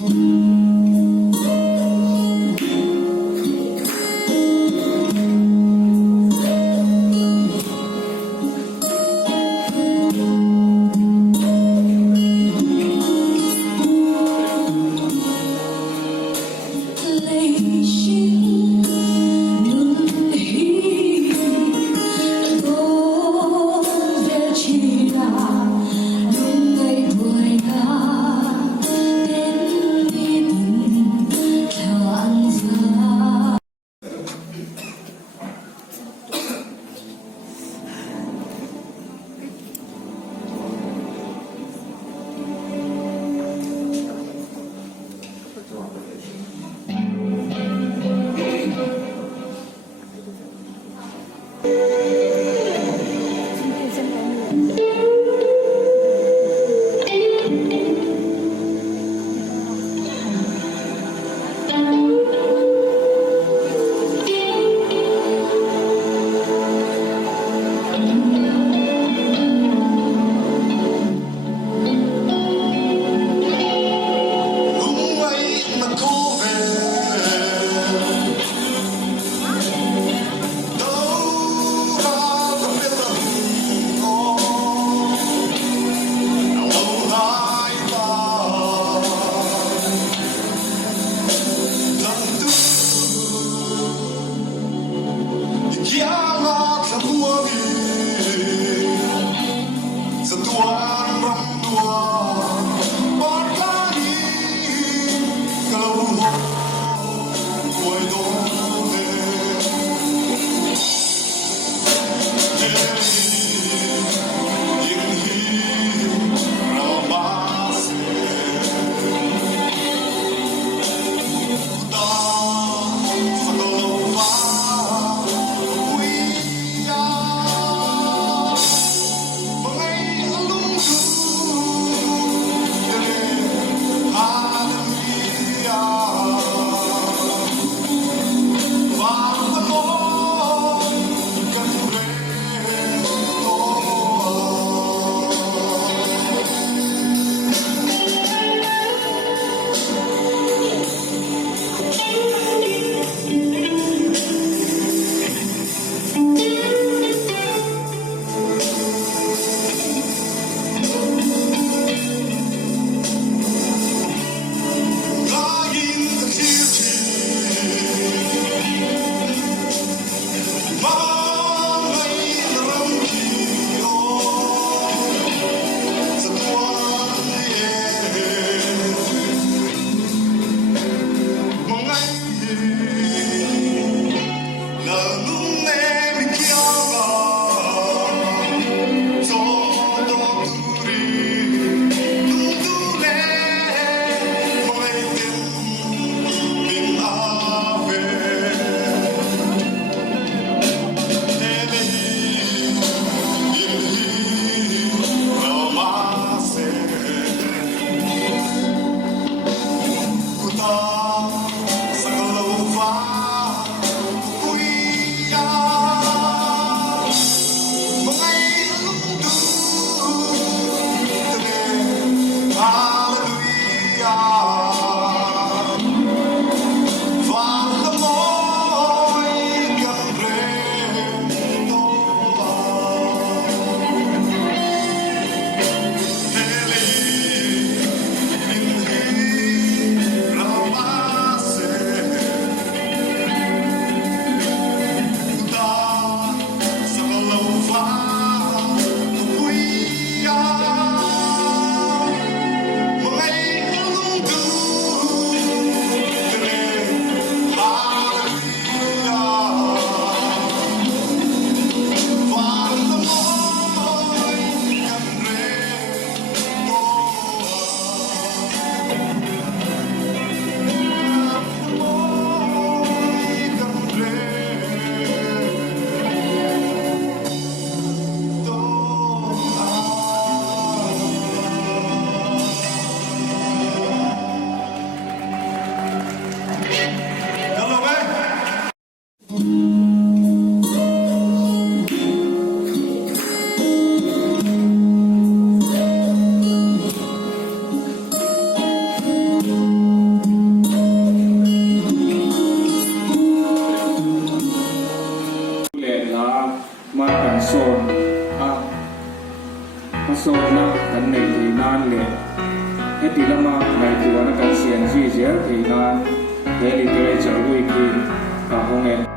Hãy subscribe cho kênh Ghiền Mì Gõ để không bỏ lỡ nan le heti lama ngai tuana kan sian ji zer thei nan he literature lui ki ka honge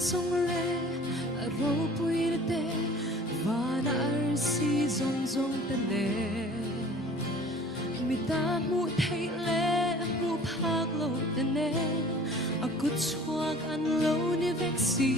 sông lê rô bùi tê và nở si rong rong tên lê mi ta mu thấy lê mu phak lâu tên nê aku chuak an lâu ni vek si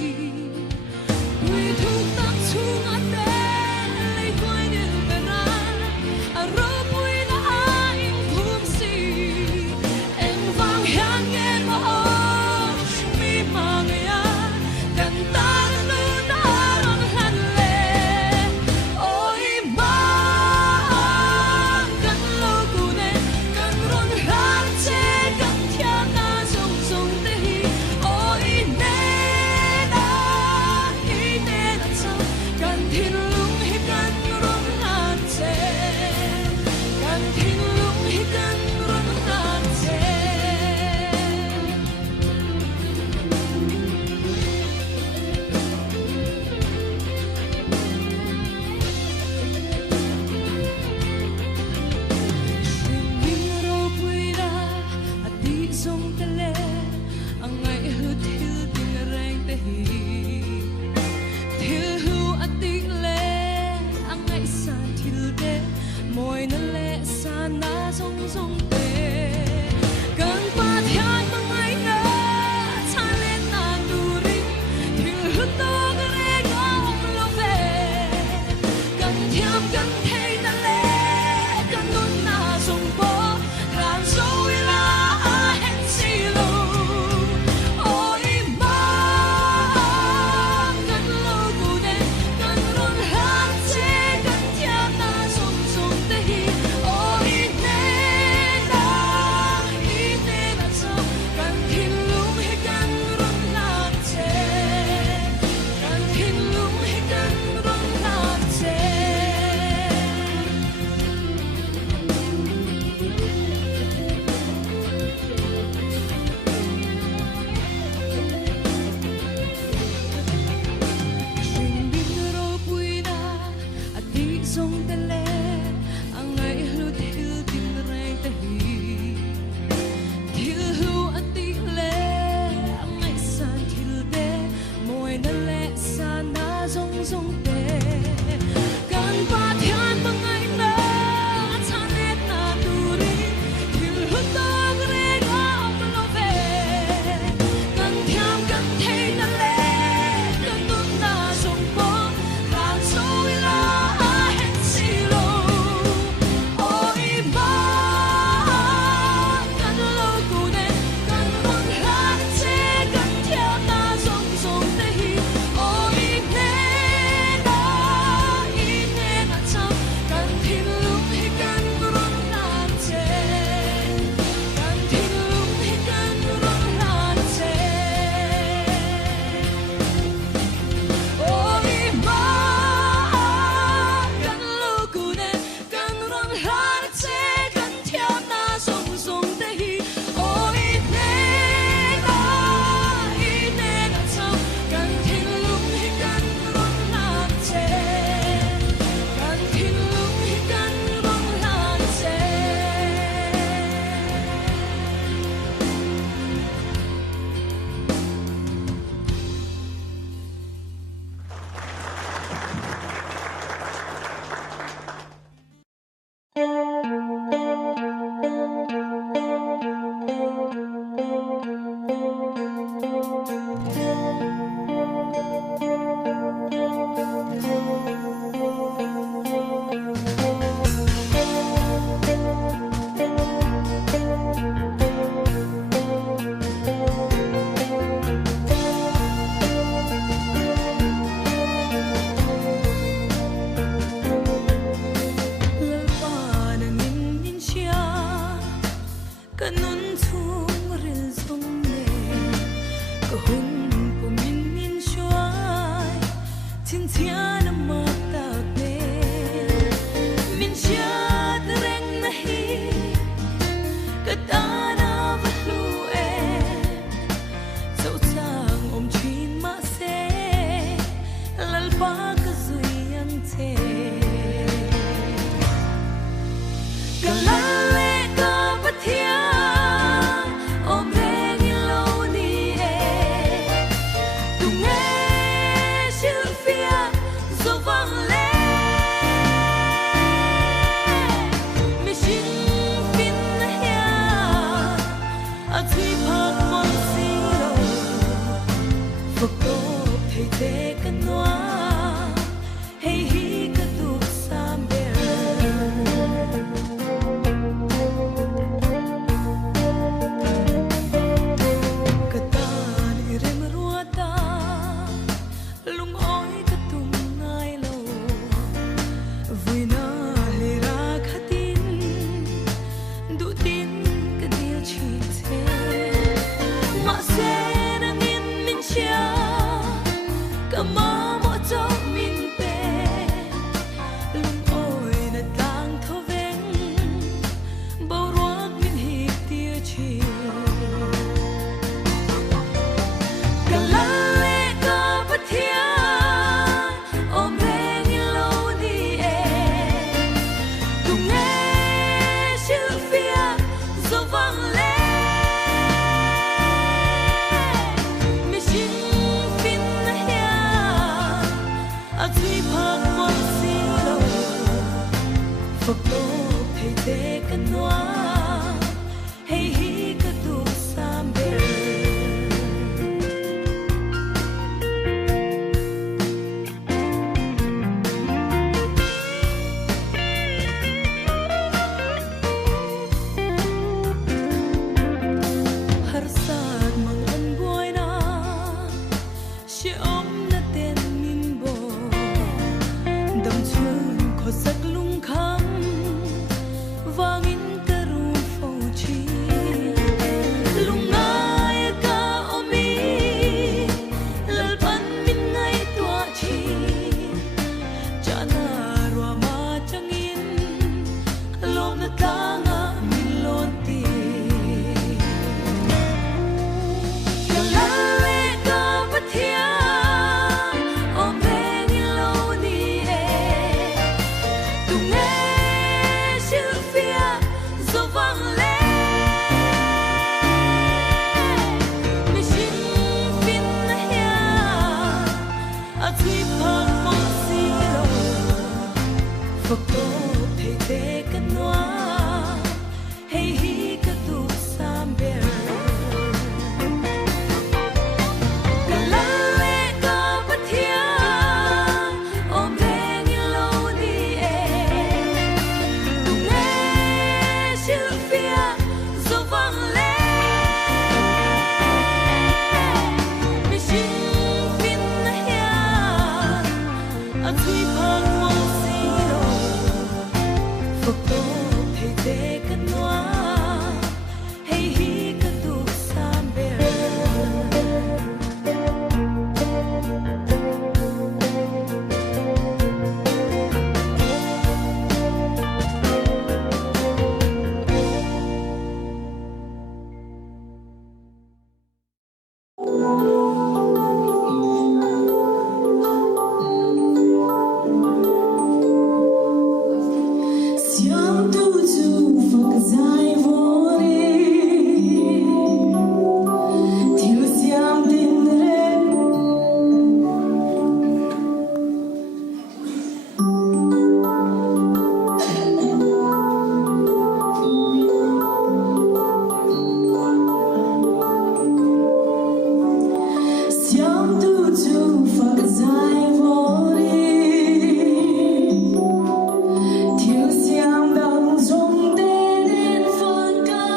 nghe chữ phía dẫu vang lên mi xin phin hia a thui phang mon si lo phật tô thầy tế căn hoa hay hi cả tu sam bê har sat mang an boy na she om na ten min bo dam chun kho sak lung kham wangin karu fo chi lung ngai ka omi lal pan min ngai tua chi chana ro ma changin lom na tanga min lon ti kalale ka pathia o beni lo ni e tu nghe chữ phía dẫu vang lên mi xin phin hia a thui phang mon si lo phật tô thầy tế căn hoa hay hi cả tu sam bê kalale ka pathia o beni lo ni e tu nghe chữ phía dẫu vang lên mi xin phin hia a thui phang mon si lo phật tô thầy tế căn hoa hay hi cả tu sam bê Siam tu chu phật giải vô đi thiếu siam tin rem siam tu chu phật giải vô đi thiếu siam đau rung tê đến phật ca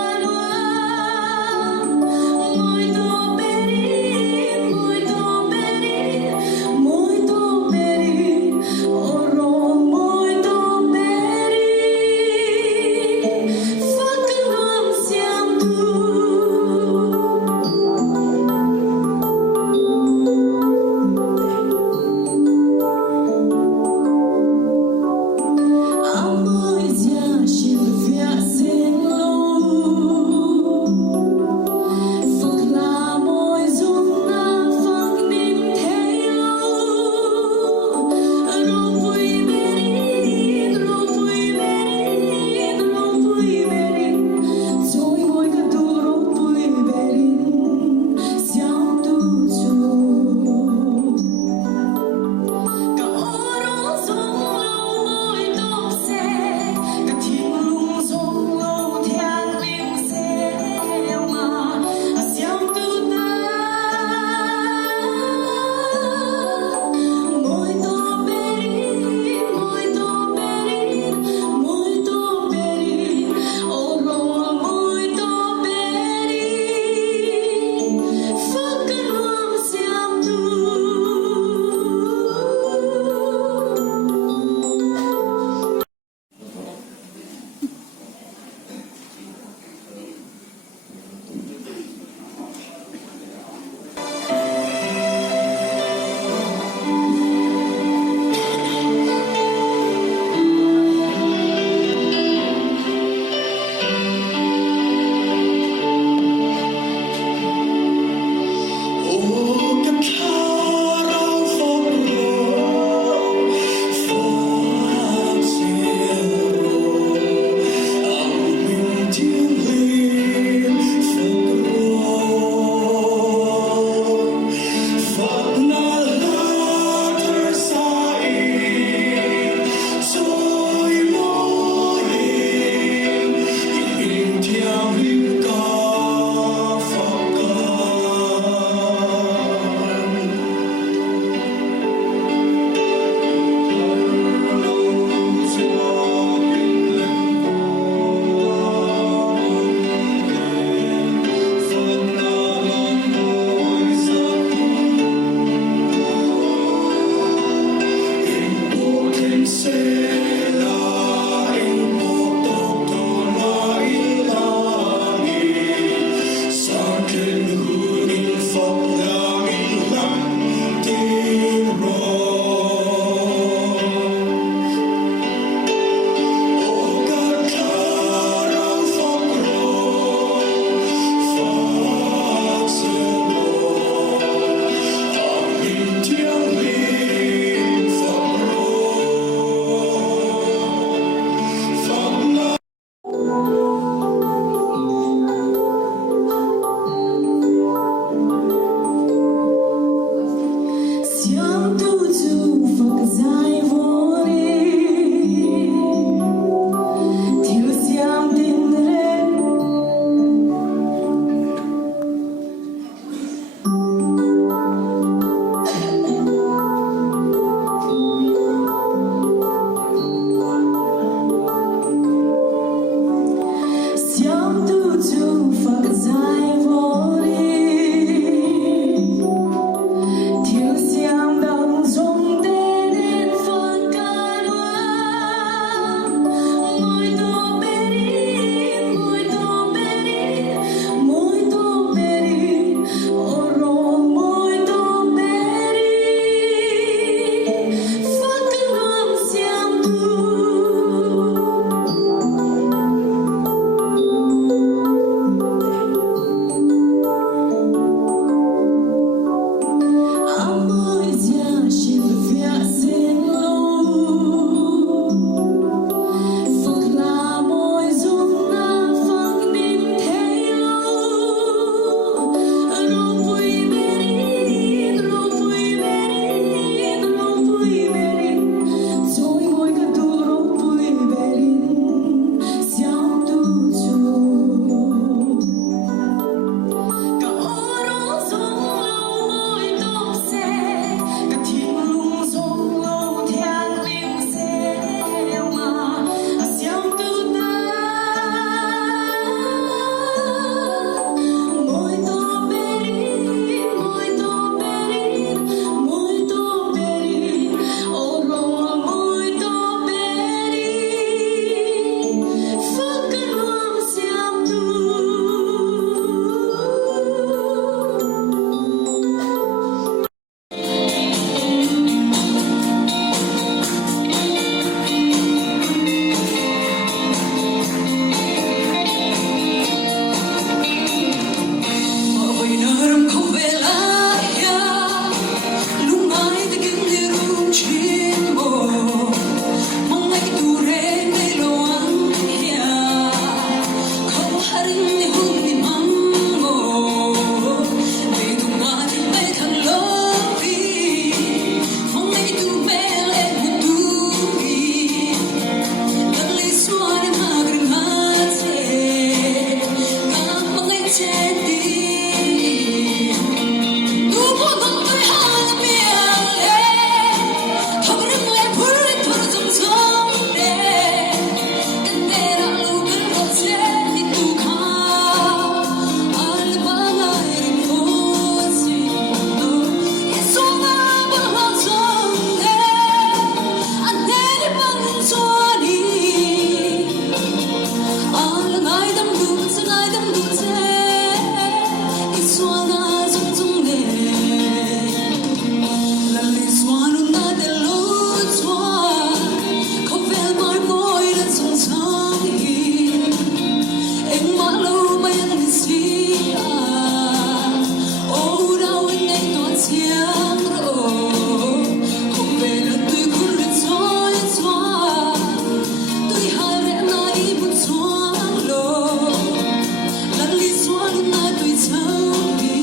tu făceai vorii, Tiu siam dăm zong de din făcănoa, muito perin, muito perin, oro muito perin, făcănoam siam tu. Amoi zia și viața lor, fac la moi zona, fac din teilor, ropui berin, zoi moi că tu ropui berin, siam tu ciu. Cả oro sông lâu môi tôm xe, cả thiên lung sông lâu thiang liu xe mà xiao tu ta. Muito perin, oro muito perin, făcănoam siam tu. Ôi nërëm kovela ja, lumai të këndi rrugë qimbo, mga këture në loan ja, ko harin në hundi mango, me dumati me kanë lopi, mga këtu mele më dupi, lëli suare magri matse, ka mga qeti. Tu po dong të halë pjale, hëgërëm le përrit për zëmë zëmde, këndera lukër roze një tu ka, alë bala e rinfozi, e sona bëllë zëmde, aneri bëllë zoni, alë najdëm dulce, e sona zëmzëmde. Lalli suonu na dello suon, kovel mar moira zongzangi, eng malo mayan nisia, ora wenne to siamro, kovel tu kurre zoi zoi, tu hare na ibu suolo, lalli suonu na tu zangi,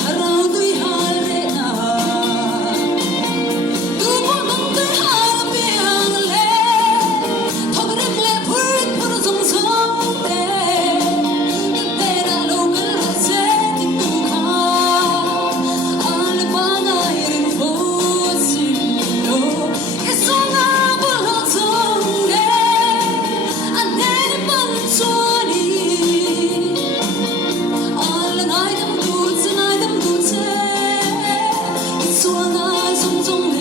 karau tu hare na. Tu po dong të halë pjale, hëgërëm le përrit për zëmzëmde, këndera lukër roze një tu ka, alë bala e rinfozi, e sona bëllë zëmde, aneri bëllë zoni, alë najdëm dulce, e sona zëmzëmde.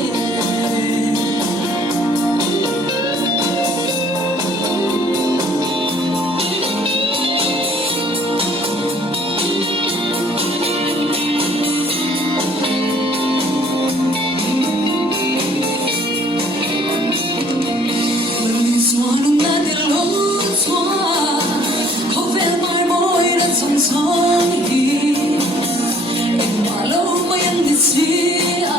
Lalli suonu na dello suon, kovel mar moira zongzangi, eng malo mayan nisia,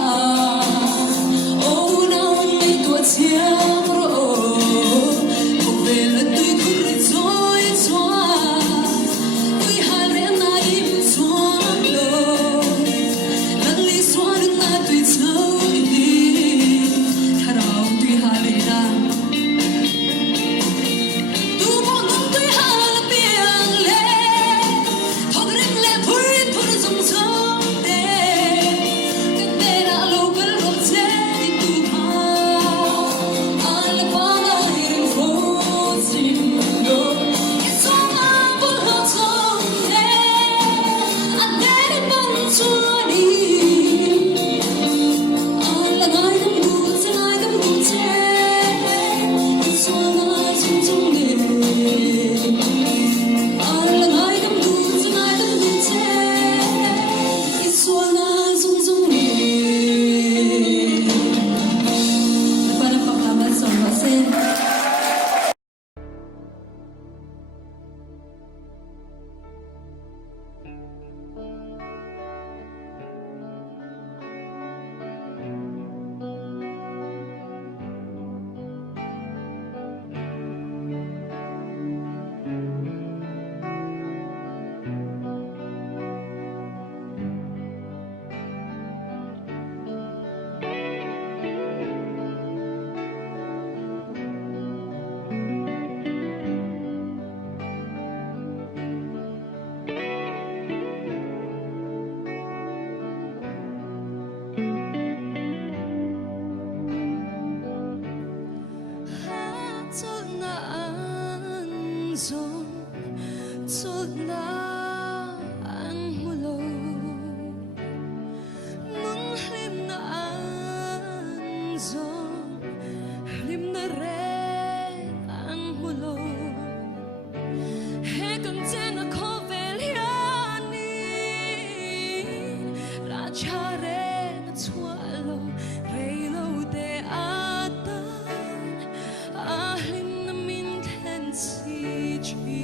ora wenne to siamro, kovel tu kurre zoi zoi, tu hare na ibu suolo, lalli suonu na tu zangi, karau tu hare na. Tu po dong të halë pjale, hëgërëm le përrit për zëmzëmde, këndera 종종네 알랑 아이담 두진 아이담 두채 이수아나 종종네 Nagpapakaman sa masin. Tot na ang mulo Nung lim na ang zon Lim na rin ang mulo Hekang din ako velyanin Raja rin at swalo Reylo de atan Ahlim na minten si Chi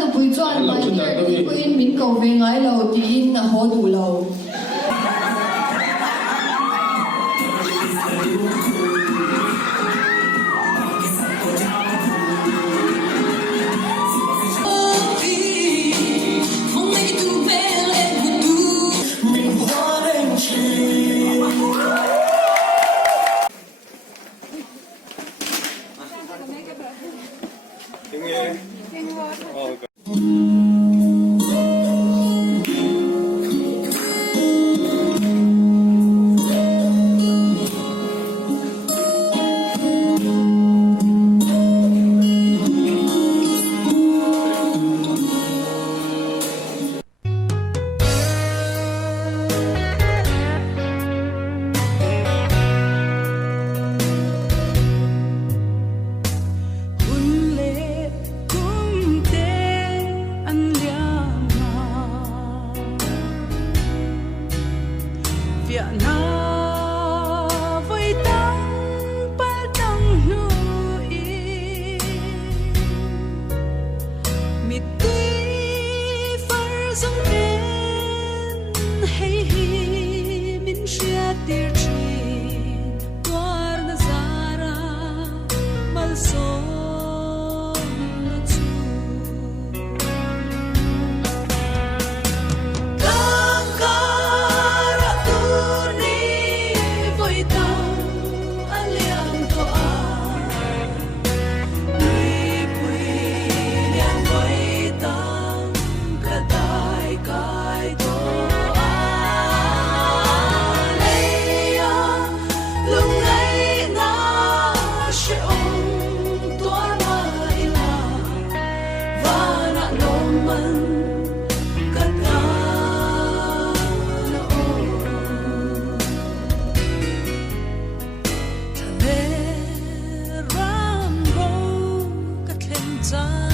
tu pui chuan mai hier ti ko in min ko ve ngai lo ti in na ho du lo Sa